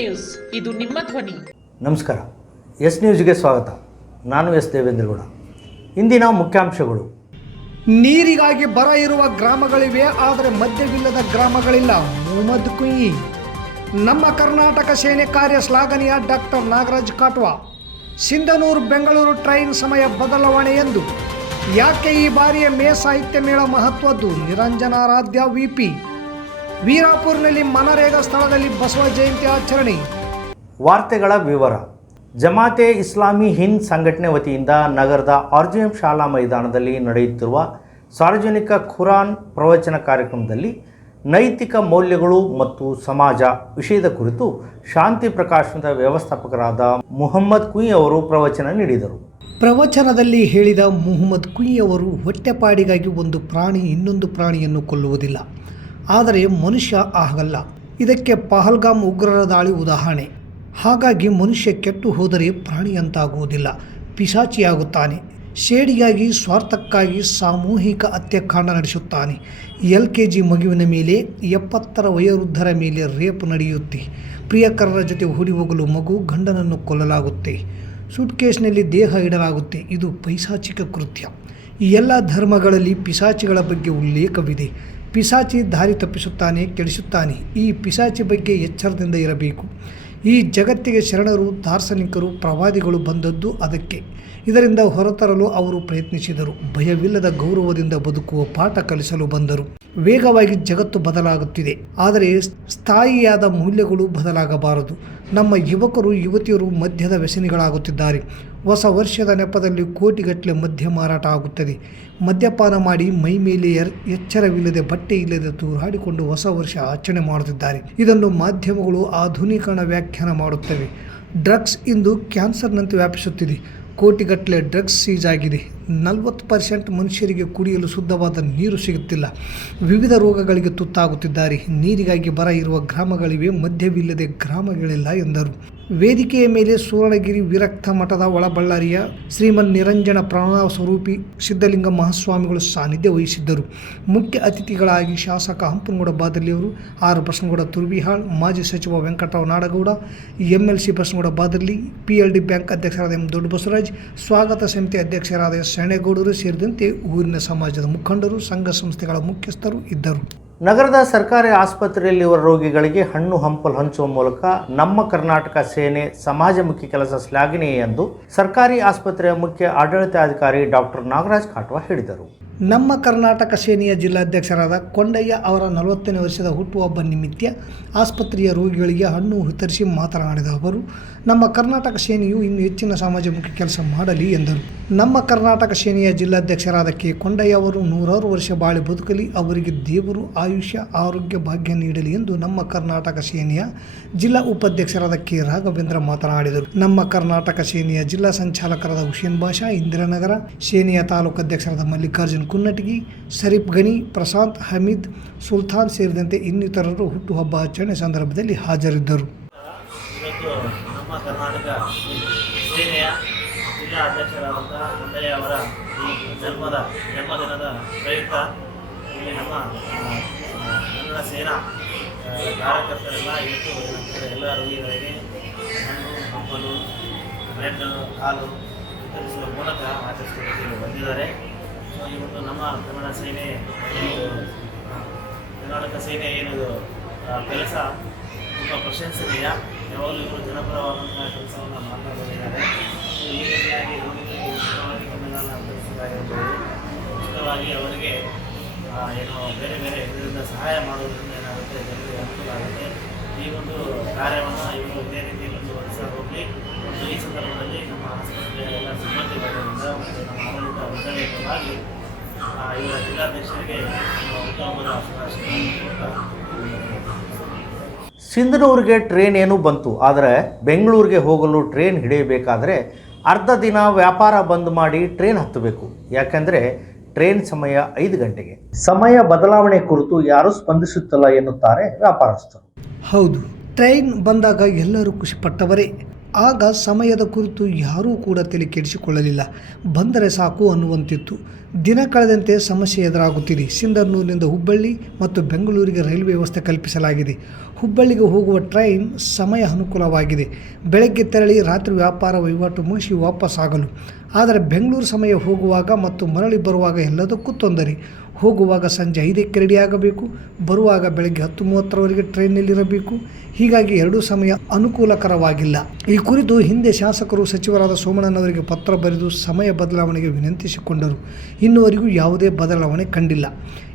News. ಇದು ನಿಮ್ಮ ಧ್ವನಿ. ನಮಸ್ಕಾರ. ಎಸ್ ನ್ಯೂಸ್ಗೆ ಸ್ವಾಗತ. ನಾನು ಎಸ್ ದೇವೇಂದ್ರಗೌಡ. ಇಂದಿನ ಮುಖ್ಯಾಂಶಗಳು. ನೀರಿಗಾಗಿ ಬರ ಇರುವ ಗ್ರಾಮಗಳಿವೆ ಆದರೆ ಮದ್ಯವಿಲ್ಲದ ಗ್ರಾಮಗಳಿಲ್ಲ. ಮುಹಮ್ಮದ್ ಕುಯಿ ನಮ್ಮ ಕರ್ನಾಟಕ ಸೇನೆ ಕಾರ್ಯ ಶ್ಲಾಘನೀಯ ಡಾಕ್ಟರ್ ನಾಗರಾಜ್ ಕಾಟ್ವಾ. ಸಿಂಧನೂರು ಬೆಂಗಳೂರು ಟ್ರೈನ್ ಸಮಯ ಬದಲಾವಣೆ ಎಂದು. ಯಾಕೆ ಈ ಬಾರಿಯ ಮೇ ಸಾಹಿತ್ಯ ಮೇಳ ಮಹತ್ವದ್ದು? ನಿರಂಜನಾರಾಧ್ಯ ವಿಪಿ ವೀರಾಪುರ್ನಲ್ಲಿ ಮನರೇಗಾ ಸ್ಥಳದಲ್ಲಿ ಬಸವ ಜಯಂತಿ ಆಚರಣೆ. ವಾರ್ತೆಗಳ ವಿವರ. ಜಮಾತೆ ಇಸ್ಲಾಮಿ ಹಿಂದ್ ಸಂಘಟನೆ ವತಿಯಿಂದ ನಗರದ ಆರ್ಜಿಎಂ ಶಾಲಾ ಮೈದಾನದಲ್ಲಿ ನಡೆಯುತ್ತಿರುವ ಸಾರ್ವಜನಿಕ ಖುರಾನ್ ಪ್ರವಚನ ಕಾರ್ಯಕ್ರಮದಲ್ಲಿ ನೈತಿಕ ಮೌಲ್ಯಗಳು ಮತ್ತು ಸಮಾಜ ವಿಷಯದ ಕುರಿತು ಶಾಂತಿ ಪ್ರಕಾಶನದ ವ್ಯವಸ್ಥಾಪಕರಾದ ಮುಹಮ್ಮದ್ ಕುಯಿ ಅವರು ಪ್ರವಚನ ನೀಡಿದರು. ಪ್ರವಚನದಲ್ಲಿ ಹೇಳಿದ ಮುಹಮ್ಮದ್ ಕುಯಿ ಅವರು ಹೊಟ್ಟೆಪಾಡಿಗಾಗಿ ಒಂದು ಪ್ರಾಣಿ ಇನ್ನೊಂದು ಪ್ರಾಣಿಯನ್ನು ಕೊಲ್ಲುವುದಿಲ್ಲ. ಆದರೆ ಮನುಷ್ಯ ಆಗಲ್ಲ. ಇದಕ್ಕೆ ಪಹಲ್ಗಾಮ್ ಉಗ್ರರ ದಾಳಿ ಉದಾಹರಣೆ. ಹಾಗಾಗಿ ಮನುಷ್ಯ ಕೆಟ್ಟು ಹೋದರೆ ಪ್ರಾಣಿಯಂತಾಗುವುದಿಲ್ಲ. ಪಿಶಾಚಿಯಾಗುತ್ತಾನೆ. ಶೇಡಿಗಾಗಿ ಸ್ವಾರ್ಥಕ್ಕಾಗಿ ಸಾಮೂಹಿಕ ಹತ್ಯಾಕಾಂಡ ನಡೆಸುತ್ತಾನೆ. ಎಲ್ ಕೆ ಜಿ ಮಗುವಿನ ಮೇಲೆ, ಎಪ್ಪತ್ತರ ವಯೋವೃದ್ಧರ ಮೇಲೆ ರೇಪ್ ನಡೆಯುತ್ತೆ. ಪ್ರಿಯಕರರ ಜೊತೆ ಓಡಿ ಹೋಗಲು ಮಗು ಗಂಡನನ್ನು ಕೊಲ್ಲಲಾಗುತ್ತೆ. ಸೂಟ್ಕೇಸ್ನಲ್ಲಿ ದೇಹ ಇಡಲಾಗುತ್ತೆ. ಇದು ಪೈಶಾಚಿಕ ಕೃತ್ಯ. ಈ ಎಲ್ಲ ಧರ್ಮಗಳಲ್ಲಿ ಪಿಶಾಚಿಗಳ ಬಗ್ಗೆ ಉಲ್ಲೇಖವಿದೆ. ಪಿಶಾಚಿ ದಾರಿ ತಪ್ಪಿಸುತ್ತಾನೆ, ಕೆಡಿಸುತ್ತಾನೆ. ಈ ಪಿಸಾಚಿ ಬಗ್ಗೆ ಎಚ್ಚರದಿಂದ ಇರಬೇಕು. ಈ ಜಗತ್ತಿಗೆ ಶರಣರು, ದಾರ್ಶನಿಕರು, ಪ್ರವಾದಿಗಳು ಬಂದದ್ದು ಅದಕ್ಕೆ. ಇದರಿಂದ ಹೊರತರಲು ಅವರು ಪ್ರಯತ್ನಿಸಿದರು. ಭಯವಿಲ್ಲದ ಗೌರವದಿಂದ ಬದುಕುವ ಪಾಠ ಕಲಿಸಲು ಬಂದರು. ವೇಗವಾಗಿ ಜಗತ್ತು ಬದಲಾಗುತ್ತಿದೆ. ಆದರೆ ಸ್ಥಾಯಿಯಾದ ಮೌಲ್ಯಗಳು ಬದಲಾಗಬಾರದು. ನಮ್ಮ ಯುವಕರು, ಯುವತಿಯರು ಮಧ್ಯದ ವ್ಯಸನಿಗಳಾಗುತ್ತಿದ್ದಾರೆ. ಹೊಸ ವರ್ಷದ ನೆಪದಲ್ಲಿ ಕೋಟಿಗಟ್ಟಲೆ ಮದ್ಯ ಮಾರಾಟ ಆಗುತ್ತದೆ. ಮದ್ಯಪಾನ ಮಾಡಿ ಮೈ ಮೇಲೆ ಎಚ್ಚರವಿಲ್ಲದೆ ಬಟ್ಟೆ ಇಲ್ಲದೆ ತೂರಾಡಿಕೊಂಡು ಹೊಸ ವರ್ಷ ಆಚರಣೆ ಮಾಡುತ್ತಿದ್ದಾರೆ. ಇದನ್ನು ಮಾಧ್ಯಮಗಳು ಆಧುನೀಕರಣ ವ್ಯಾಖ್ಯಾನ ಮಾಡುತ್ತವೆ. ಡ್ರಗ್ಸ್ ಇಂದು ಕ್ಯಾನ್ಸರ್ನಂತೆ ವ್ಯಾಪಿಸುತ್ತಿದೆ. ಕೋಟಿಗಟ್ಟಲೆ ಡ್ರಗ್ಸ್ ಸೀಜ್ ಆಗಿದೆ. ನಲವತ್ತು ಪರ್ಸೆಂಟ್ ಮನುಷ್ಯರಿಗೆ ಕುಡಿಯಲು ಶುದ್ಧವಾದ ನೀರು ಸಿಗುತ್ತಿಲ್ಲ. ವಿವಿಧ ರೋಗಗಳಿಗೆ ತುತ್ತಾಗುತ್ತಿದ್ದಾರೆ. ನೀರಿಗಾಗಿ ಬರ ಇರುವ ಗ್ರಾಮಗಳಿವೆ, ಮದ್ಯವಿಲ್ಲದೆ ಗ್ರಾಮಗಳಿಲ್ಲ ಎಂದರು. ವೇದಿಕೆಯ ಮೇಲೆ ಸುವರ್ಣಗಿರಿ ವಿರಕ್ತ ಮಠದ ಒಳಬಳ್ಳಾರಿಯ ಶ್ರೀಮನ್ ನಿರಂಜನ ಪ್ರಾಣ ಸ್ವರೂಪಿ ಸಿದ್ಧಲಿಂಗ ಮಹಾಸ್ವಾಮಿಗಳು ಸಾನ್ನಿಧ್ಯ ವಹಿಸಿದ್ದರು. ಮುಖ್ಯ ಅತಿಥಿಗಳಾಗಿ ಶಾಸಕ ಹಂಪನಗೌಡ ಬಾದಲಿಯವರು ಆರ್ ಬಸನಗೌಡ ತುರ್ಬಿಹಾಳ್ ಮಾಜಿ ಸಚಿವ Venkatrao Nadagouda M L C Basanagouda Badarli P bank ಅಧ್ಯಕ್ಷರಾದ ಎಂ ದೊಡ್ಡ ಬಸವರಾಜ್ ಸ್ವಾಗತ ಸಮಿತಿ ಅಧ್ಯಕ್ಷರಾದ ಎಸ್ ಶರಣೇಗೌಡರು ಸೇರಿದಂತೆ ಊರಿನ ಸಮಾಜದ ಮುಖಂಡರು ಸಂಘ ಸಂಸ್ಥೆಗಳ ಮುಖ್ಯಸ್ಥರು ಇದ್ದರು. ನಗರದ ಸರ್ಕಾರಿ ಆಸ್ಪತ್ರೆಯಲ್ಲಿರುವ ರೋಗಿಗಳಿಗೆ ಹಣ್ಣು ಹಂಪಲು ಹಂಚುವ ಮೂಲಕ ನಮ್ಮ ಕರ್ನಾಟಕ ಸೇನೆ ಸಮಾಜಮುಖಿ ಕೆಲಸ ಶ್ಲಾಘನೀಯ ಎಂದು ಸರ್ಕಾರಿ ಆಸ್ಪತ್ರೆಯ ಮುಖ್ಯ ಆಡಳಿತಾಧಿಕಾರಿ ಡಾಕ್ಟರ್ ನಾಗರಾಜ್ ಕಾಟ್ವಾ ಹೇಳಿದರು. ನಮ್ಮ ಕರ್ನಾಟಕ ಸೇನೆಯ ಜಿಲ್ಲಾಧ್ಯಕ್ಷರಾದ ಕೊಂಡಯ್ಯ ಅವರ ನಲವತ್ತನೇ ವರ್ಷದ ಹುಟ್ಟುಹಬ್ಬ ನಿಮಿತ್ತ ಆಸ್ಪತ್ರೆಯ ರೋಗಿಗಳಿಗೆ ಹಣ್ಣು ವಿತರಿಸಿ ಮಾತನಾಡಿದ ಅವರು, ನಮ್ಮ ಕರ್ನಾಟಕ ಸೇನೆಯು ಇನ್ನು ಹೆಚ್ಚಿನ ಸಮಾಜಮುಖಿ ಕೆಲಸ ಮಾಡಲಿ ಎಂದರು. ನಮ್ಮ ಕರ್ನಾಟಕ ಸೇನೆಯ ಜಿಲ್ಲಾಧ್ಯಕ್ಷರಾದ ಕೆ ಕೊಂಡಯ್ಯ ಅವರು ನೂರಾರು ವರ್ಷ ಬಾಳಿ ಬದುಕಲಿ, ಅವರಿಗೆ ದೇವರು ಆಯುಷ್ಯ, ಆರೋಗ್ಯ ಭಾಗ್ಯ ನೀಡಲಿ ಎಂದು ನಮ್ಮ ಕರ್ನಾಟಕ ಸೇನೆಯ ಜಿಲ್ಲಾ ಉಪಾಧ್ಯಕ್ಷರಾದ ಕೆ. ರಾಘವೇಂದ್ರ ಮಾತನಾಡಿದರು. ನಮ್ಮ ಕರ್ನಾಟಕ ಸೇನೆಯ ಜಿಲ್ಲಾ ಸಂಚಾಲಕರಾದ ಹುಸೇನ್ ಬಾಷಾ, ಇಂದಿರಾನಗರ ಸೇನೆಯ ತಾಲೂಕು ಅಧ್ಯಕ್ಷರಾದ ಮಲ್ಲಿಕಾರ್ಜುನ್ ಕುನ್ನಟಗಿ, ಶರೀಫ್ ಗನಿ ಪ್ರಶಾಂತ್ ಹಮೀದ್, ಸುಲ್ತಾನ್ ಸೇರಿದಂತೆ ಇನ್ನಿತರರು ಹುಟ್ಟುಹಬ್ಬ ಆಚರಣೆ ಸಂದರ್ಭದಲ್ಲಿ ಹಾಜರಿದ್ದರು. ಜಿಲ್ಲಾ ಅಧ್ಯಕ್ಷರಾದಂಥ ಅವರ ಈ ಜನ್ಮದ, ಜನ್ಮದಿನದ ಪ್ರಯುಕ್ತ ಇಲ್ಲಿ ನಮ್ಮ ಕನ್ನಡ ಸೇನಾ ಕಾರ್ಯಕರ್ತರೆಲ್ಲ ಇವತ್ತು ಎಲ್ಲ ರೋಗಿಗಳಿಗೆ ಹಣ್ಣು ಬ್ರೆಡ್ ಹಾಲು ವಿತರಿಸುವ ಮೂಲಕ ಆಚರಿಸಲಿಕ್ಕೆ ಬಂದಿದ್ದಾರೆ. ಇವತ್ತು ನಮ್ಮ ಕನ್ನಡ ಸೇನೆ ಕರ್ನಾಟಕ ಸೇನೆ ಏನು ಕೆಲಸ ತುಂಬ ಪ್ರಶಂಸನೀಯ. ಯಾವಾಗಲೂ ಇವರು ಜನಪರವಾದಂತಹ ಕೆಲಸವನ್ನು ಮಾಡ್ತಾ ಬಂದಿದ್ದಾರೆ. ಈ ರೀತಿಯಾಗಿ ರೋಗಿಗಳಿಗೆ ಉಚಿತವಾಗಿ ಕನ್ನಡ ಉಚಿತವಾಗಿ ಅವರಿಗೆ ಏನು ಬೇರೆ ಬೇರೆ ಇದರಿಂದ ಸಹಾಯ ಮಾಡೋದ್ರಿಂದ ಏನಾಗುತ್ತೆ, ಜನರಿಗೆ ಅನುಕೂಲ ಆಗುತ್ತೆ. ಈ ಒಂದು ಕಾರ್ಯವನ್ನು ಇವರು ಇದೇ ರೀತಿ ಮುಂದುವರಿಸ ಹೋಗಲಿ ಮತ್ತು ಈ ಸಂದರ್ಭದಲ್ಲಿ ನಮ್ಮ ಆಸ್ಪತ್ರೆಯ ಎಲ್ಲ ಸಿಬ್ಬಂದಿ ವರ್ಗದಿಂದ ಮತ್ತು ನಮ್ಮ ಆಡಳಿತ ಮಂಡಳಿಯ ಪರವಾಗಿ ಇವರ ಜಿಲ್ಲಾಧ್ಯಕ್ಷರಿಗೆ ಉತ್ತಮವಾದ ಸಿಂಧನೂರಿಗೆ ಟ್ರೈನ್ ಏನೂ ಬಂತು, ಆದರೆ ಬೆಂಗಳೂರಿಗೆ ಹೋಗಲು ಟ್ರೈನ್ ಹಿಡಿಯಬೇಕಾದರೆ ಅರ್ಧ ದಿನ ವ್ಯಾಪಾರ ಬಂದ್ ಮಾಡಿ ಟ್ರೈನ್ ಹತ್ತಬೇಕು. ಯಾಕೆಂದರೆ ಟ್ರೇನ್ ಸಮಯ ಐದು ಗಂಟೆಗೆ. ಸಮಯ ಬದಲಾವಣೆ ಕುರಿತು ಯಾರೂ ಸ್ಪಂದಿಸುತ್ತಿಲ್ಲ ಎನ್ನುತ್ತಾರೆ ವ್ಯಾಪಾರಸ್ಥರು. ಹೌದು ಟ್ರೈನ್ ಬಂದಾಗ ಎಲ್ಲರೂ ಖುಷಿಪಟ್ಟವರೇ. ಆಗ ಸಮಯದ ಕುರಿತು ಯಾರೂ ಕೂಡ ತಲೆ ಕೆಡಿಸಿಕೊಳ್ಳಲಿಲ್ಲ. ಬಂದರೆ ಸಾಕು ಅನ್ನುವಂತಿತ್ತು. ದಿನ ಕಳೆದಂತೆ ಸಮಸ್ಯೆ ಎದುರಾಗುತ್ತಿದೆ. ಸಿಂಧನೂರಿನಿಂದ ಹುಬ್ಬಳ್ಳಿ ಮತ್ತು ಬೆಂಗಳೂರಿಗೆ ರೈಲ್ವೆ ವ್ಯವಸ್ಥೆ ಕಲ್ಪಿಸಲಾಗಿದೆ. ಹುಬ್ಬಳ್ಳಿಗೆ ಹೋಗುವ ಟ್ರೈನ್ ಸಮಯ ಅನುಕೂಲವಾಗಿದೆ. ಬೆಳಗ್ಗೆ ತೆರಳಿ ರಾತ್ರಿ ವ್ಯಾಪಾರ ವಹಿವಾಟು ಮುಗಿಸಿ ವಾಪಸ್ಸಾಗಲು. ಆದರೆ ಬೆಂಗಳೂರು ಸಮಯ ಹೋಗುವಾಗ ಮತ್ತು ಮರಳಿ ಬರುವಾಗ ಎಲ್ಲದಕ್ಕೂ ತೊಂದರೆ. ಹೋಗುವಾಗ ಸಂಜೆ ಐದಕ್ಕೆ ರೆಡಿ ಆಗಬೇಕು, ಬರುವಾಗ ಬೆಳಗ್ಗೆ ಹತ್ತು ಮೂವತ್ತರವರೆಗೆ ಟ್ರೈನ್ನಲ್ಲಿರಬೇಕು ಹೀಗಾಗಿ ಎರಡೂ ಸಮಯ ಅನುಕೂಲಕರವಾಗಿಲ್ಲ. ಈ ಕುರಿತು ಹಿಂದೆ ಶಾಸಕರು ಸಚಿವರಾದ ಸೋಮಣ್ಣನವರಿಗೆ ಪತ್ರ ಬರೆದು ಸಮಯ ಬದಲಾವಣೆಗೆ ವಿನಂತಿಸಿಕೊಂಡರು. ಇನ್ನುವರೆಗೂ ಯಾವುದೇ ಬದಲಾವಣೆ ಕಂಡಿಲ್ಲ.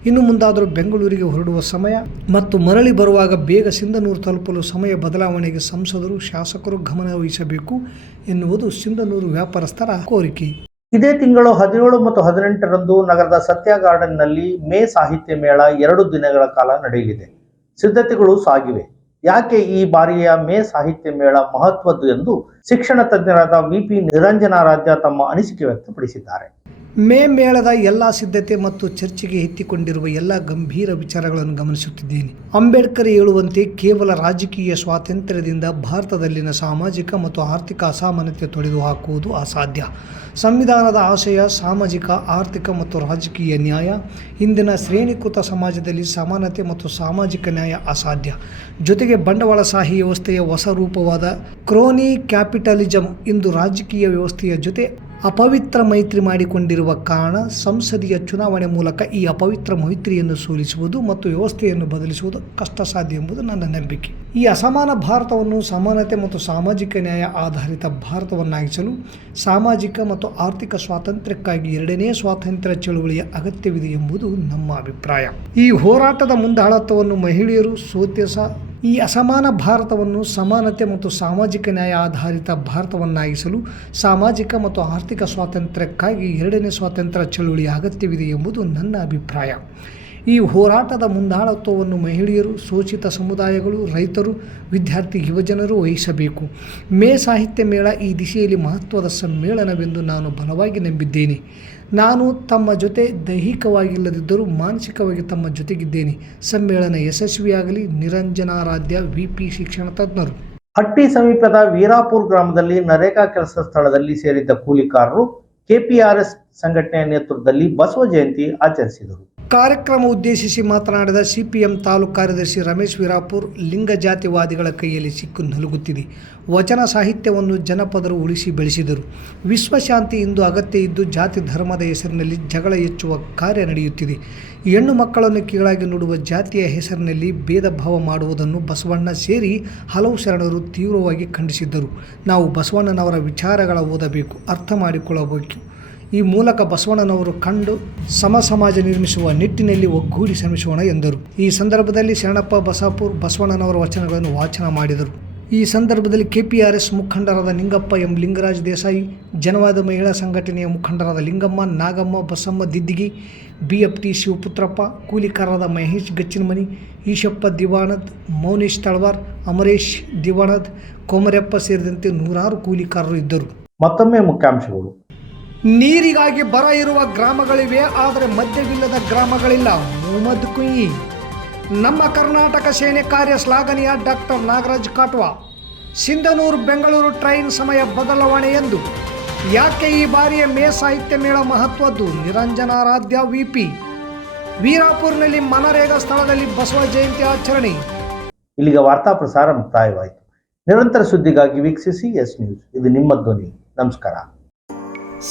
ಇನ್ನು ಮುಂದಾದರೂ ಬೆಂಗಳೂರಿಗೆ ಹೊರಡುವ ಸಮಯ ಮತ್ತು ಮರಳಿ ಬರುವಾಗ ಬೇಗ ಸಿಂಧನೂರು ತಲುಪಲು ಸಮಯ ಬದಲಾವಣೆಗೆ ಸಂಸದರು, ಶಾಸಕರು ಗಮನ ವಹಿಸಬೇಕು ಎನ್ನುವುದು ಸಿಂಧನೂರು ವ್ಯಾಪಾರಸ್ಥರ ಕೋರಿಕೆ. ಇದೇ ತಿಂಗಳು ಹದಿನೇಳು ಮತ್ತು ಹದಿನೆಂಟರಂದು ನಗರದ ಸತ್ಯ ಗಾರ್ಡನ್ನಲ್ಲಿ ಮೇ ಸಾಹಿತ್ಯ ಮೇಳ ಎರಡು ದಿನಗಳ ಕಾಲ ನಡೆಯಲಿದೆ. ಸಿದ್ಧತೆಗಳು ಸಾಗಿವೆ. ಯಾಕೆ ಈ ಬಾರಿಯ ಮೇ ಸಾಹಿತ್ಯ ಮೇಳ ಮಹತ್ವದ್ದು ಎಂದು ಶಿಕ್ಷಣ ತಜ್ಞರಾದ ವಿಪಿ ನಿರಂಜನಾರಾಧ್ಯ ತಮ್ಮ ಅನಿಸಿಕೆ ವ್ಯಕ್ತಪಡಿಸಿದ್ದಾರೆ. ಮೇ ಮೇಳದ ಎಲ್ಲ ಸಿದ್ಧತೆ ಮತ್ತು ಚರ್ಚೆಗೆ ಎತ್ತಿಕೊಂಡಿರುವ ಎಲ್ಲ ಗಂಭೀರ ವಿಚಾರಗಳನ್ನು ಗಮನಿಸುತ್ತಿದ್ದೇನೆ. ಅಂಬೇಡ್ಕರ್ ಹೇಳುವಂತೆ ಕೇವಲ ರಾಜಕೀಯ ಸ್ವಾತಂತ್ರ್ಯದಿಂದ ಭಾರತದಲ್ಲಿನ ಸಾಮಾಜಿಕ ಮತ್ತು ಆರ್ಥಿಕ ಅಸಾಮಾನ್ಯತೆ ತೊಡೆದು ಹಾಕುವುದು ಅಸಾಧ್ಯ. ಸಂವಿಧಾನದ ಆಶಯ, ಸಾಮಾಜಿಕ, ಆರ್ಥಿಕ ಮತ್ತು ರಾಜಕೀಯ ನ್ಯಾಯ, ಇಂದಿನ ಶ್ರೇಣೀಕೃತ ಸಮಾಜದಲ್ಲಿ ಸಮಾನತೆ ಮತ್ತು ಸಾಮಾಜಿಕ ನ್ಯಾಯ ಅಸಾಧ್ಯ. ಜೊತೆಗೆ ಬಂಡವಾಳಶಾಹಿ ವ್ಯವಸ್ಥೆಯ ಹೊಸ ರೂಪವಾದ ಕ್ರೋನಿ ಕ್ಯಾಪಿಟಲಿಸಂ ಇಂದು ರಾಜಕೀಯ ವ್ಯವಸ್ಥೆಯ ಜೊತೆ ಅಪವಿತ್ರ ಮೈತ್ರಿ ಮಾಡಿಕೊಂಡಿರುವ ಕಾರಣ ಸಂಸದೀಯ ಚುನಾವಣೆ ಮೂಲಕ ಈ ಅಪವಿತ್ರ ಮೈತ್ರಿಯನ್ನು ಸೋಲಿಸುವುದು ಮತ್ತು ವ್ಯವಸ್ಥೆಯನ್ನು ಬದಲಿಸುವುದು ಕಷ್ಟ ಸಾಧ್ಯ ಎಂಬುದು ನನ್ನ ನಂಬಿಕೆ. ಈ ಅಸಮಾನ ಭಾರತವನ್ನು ಸಮಾನತೆ ಮತ್ತು ಸಾಮಾಜಿಕ ನ್ಯಾಯ ಆಧಾರಿತ ಭಾರತವನ್ನಾಗಿಸಲು ಸಾಮಾಜಿಕ ಮತ್ತು ಆರ್ಥಿಕ ಸ್ವಾತಂತ್ರ್ಯಕ್ಕಾಗಿ ಎರಡನೇ ಸ್ವಾತಂತ್ರ್ಯ ಚಳುವಳಿಯ ಅಗತ್ಯವಿದೆ ಎಂಬುದು ನಮ್ಮ ಅಭಿಪ್ರಾಯ. ಈ ಹೋರಾಟದ ಮುಂದಾಳತ್ವವನ್ನು ಮಹಿಳೆಯರು ಸೋತ್ಯಸ ಈ ಅಸಮಾನ ಭಾರತವನ್ನು ಸಮಾನತೆ ಮತ್ತು ಸಾಮಾಜಿಕ ನ್ಯಾಯ ಆಧಾರಿತ ಭಾರತವನ್ನಾಗಿಸಲು ಸಾಮಾಜಿಕ ಮತ್ತು ಆರ್ಥಿಕ ಸ್ವಾತಂತ್ರ್ಯಕ್ಕಾಗಿ ಎರಡನೇ ಸ್ವಾತಂತ್ರ್ಯ ಚಳುವಳಿ ಅಗತ್ಯವಿದೆ ಎಂಬುದು ನನ್ನ ಅಭಿಪ್ರಾಯ. ಈ ಹೋರಾಟದ ಮುಂದಾಳತ್ವವನ್ನು ಮಹಿಳೆಯರು, ಶೋಷಿತ ಸಮುದಾಯಗಳು, ರೈತರು, ವಿದ್ಯಾರ್ಥಿ, ಯುವಜನರು ವಹಿಸಬೇಕು. ಮೇ ಸಾಹಿತ್ಯ ಮೇಳ ಈ ದಿಶೆಯಲ್ಲಿ ಮಹತ್ವದ ಸಮ್ಮೇಳನವೆಂದು ನಾನು ಬಲವಾಗಿ ನಂಬಿದ್ದೇನೆ. ನಾನು ತಮ್ಮ ಜೊತೆ ದೈಹಿಕವಾಗಿಲ್ಲದಿದ್ದರೂ ಮಾನಸಿಕವಾಗಿ ತಮ್ಮ ಜೊತೆಗಿದ್ದೇನೆ. ಸಮ್ಮೇಳನ ಯಶಸ್ವಿಯಾಗಲಿ. ನಿರಂಜನಾರಾಧ್ಯ ವಿ ಪಿ ಶಿಕ್ಷಣ ತಜ್ಞರು. ಹಟ್ಟಿ ಸಮೀಪದ ವೀರಾಪುರ್ ಗ್ರಾಮದಲ್ಲಿ ನರೇಗಾ ಕೆಲಸ ಸ್ಥಳದಲ್ಲಿ ಸೇರಿದ್ದ ಕೂಲಿಕಾರರು ಕೆಪಿಆರ್ಎಸ್ ಸಂಘಟನೆಯ ನೇತೃತ್ವದಲ್ಲಿ ಬಸವ ಜಯಂತಿ ಆಚರಿಸಿದರು. ಕಾರ್ಯಕ್ರಮ ಉದ್ದೇಶಿಸಿ ಮಾತನಾಡಿದ ಸಿಪಿಎಂ ತಾಲೂಕು ಕಾರ್ಯದರ್ಶಿ ರಮೇಶ್ ವಿರಾಪುರ್, ಲಿಂಗ ಜಾತಿವಾದಿಗಳ ಕೈಯಲ್ಲಿ ಸಿಕ್ಕು ನಲುಗುತ್ತಿದೆ. ವಚನ ಸಾಹಿತ್ಯವನ್ನು ಜನಪದರು ಉಳಿಸಿ ಬೆಳೆಸಿದರು. ವಿಶ್ವಶಾಂತಿ ಇಂದು ಅಗತ್ಯ ಇದ್ದು ಜಾತಿ ಧರ್ಮದ ಹೆಸರಿನಲ್ಲಿ ಜಗಳ ಹೆಚ್ಚುವ ಕಾರ್ಯ ನಡೆಯುತ್ತಿದೆ. ಹೆಣ್ಣು ಮಕ್ಕಳನ್ನು ಕೀಳಾಗಿ ನೋಡುವ ಜಾತಿಯ ಹೆಸರಿನಲ್ಲಿ ಭೇದ ಭಾವ ಮಾಡುವುದನ್ನು ಬಸವಣ್ಣ ಸೇರಿ ಹಲವು ಶರಣರು ತೀವ್ರವಾಗಿ ಖಂಡಿಸಿದ್ದರು. ನಾವು ಬಸವಣ್ಣನವರ ವಿಚಾರಗಳ ಓದಬೇಕು, ಅರ್ಥ ಮಾಡಿಕೊಳ್ಳಬೇಕು. ಈ ಮೂಲಕ ಬಸವಣ್ಣನವರು ಕಂಡು ಸಮ ಸಮಾಜ ನಿರ್ಮಿಸುವ ನಿಟ್ಟಿನಲ್ಲಿ ಒಗ್ಗೂಡಿ ಶ್ರಮಿಸೋಣ ಎಂದರು. ಈ ಸಂದರ್ಭದಲ್ಲಿ ಶರಣಪ್ಪ ಬಸಾಪುರ್ ಬಸವಣ್ಣನವರ ವಚನಗಳನ್ನು ವಾಚನ ಮಾಡಿದರು. ಈ ಸಂದರ್ಭದಲ್ಲಿ ಕೆಪಿಆರ್ಎಸ್ ಮುಖಂಡರಾದ ನಿಂಗಪ್ಪ ಎಂ ಲಿಂಗರಾಜ್ ದೇಸಾಯಿ, ಜನವಾದ ಮಹಿಳಾ ಸಂಘಟನೆಯ ಮುಖಂಡರಾದ Lingamma, Nagamma, Basamma Diddigi B F T Shivaputrappa, ಕೂಲಿಕಾರರಾದ Mahesh Gachchinamani, Eshappa Diwanad Mounesh Talawar, Amaresh Diwanad Komareppa ಸೇರಿದಂತೆ ನೂರಾರು ಕೂಲಿಕಾರರು ಇದ್ದರು. ಮತ್ತೊಮ್ಮೆ ಮುಖ್ಯಾಂಶಗಳು. ನೀರಿಗಾಗಿ ಬರ ಇರುವ ಗ್ರಾಮಗಳಿವೆ, ಆದರೆ ಮದ್ಯವಿಲ್ಲದ ಗ್ರಾಮಗಳಿಲ್ಲ. ಮೊಹಮ್ಮದ್ ಕುಯಿ. ನಮ್ಮ ಕರ್ನಾಟಕ ಸೇನೆ ಕಾರ್ಯ ಶ್ಲಾಘನೀಯ ಡಾಕ್ಟರ್ ನಾಗರಾಜ್ ಕಾಟ್ವಾ. ಸಿಂಧನೂರು ಬೆಂಗಳೂರು ಟ್ರೈನ್ ಸಮಯ ಬದಲಾವಣೆ ಎಂದು. ಯಾಕೆ ಈ ಬಾರಿಯ ಮೇ ಸಾಹಿತ್ಯ ಮೇಳ ಮಹತ್ವದ್ದು? ನಿರಂಜನಾರಾಧ್ಯ ವಿಪಿ. ವೀರಾಪುರ್ನಲ್ಲಿ ಮನರೇಗಾ ಸ್ಥಳದಲ್ಲಿ ಬಸವ ಜಯಂತಿ ಆಚರಣೆ. ಇಲ್ಲಿಗೆ ವಾರ್ತಾ ಪ್ರಸಾರ ಮುಕ್ತಾಯವಾಯಿತು. ನಿರಂತರ ಸುದ್ದಿಗಾಗಿ ವೀಕ್ಷಿಸಿ ಎಸ್ ನ್ಯೂಸ್. ಇದು ನಿಮ್ಮ ಧ್ವನಿ. ನಮಸ್ಕಾರ.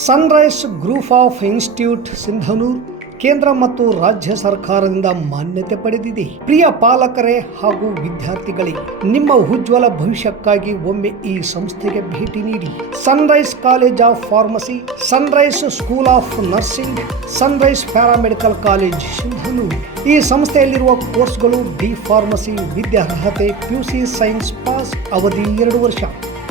Sunrise group of institute Sindhanur ಕೇಂದ್ರ ಮತ್ತು ರಾಜ್ಯ ಸರ್ಕಾರದಿಂದ ಮಾನ್ಯತೆ ಪಡೆದಿದೆ ಪ್ರಿಯ ಪಾಲಕರೇ ಹಾಗೂ ವಿದ್ಯಾರ್ಥಿಗಳೇ ನಿಮ್ಮ ಉಜ್ವಲ ಭವಿಷ್ಯಕ್ಕಾಗಿ ಒಮ್ಮೆ ಈ ಸಂಸ್ಥೆಗೆ ಭೇಟಿ ನೀಡಿ Sunrise college of pharmacy Sunrise school of nursing Sunrise paramedical college Sindhanur ಈ ಸಂಸ್ಥೆಯಲ್ಲಿರುವ ಕೋರ್ಸ್ಗಳು ಡಿ ಫಾರ್ಮಸಿ ವಿದ್ಯಾರ್ಹತೆ ಪಿಯುಸಿ ಸೈನ್ಸ್ ಪಾಸ್ ಅವಧಿ ಎರಡು ವರ್ಷ.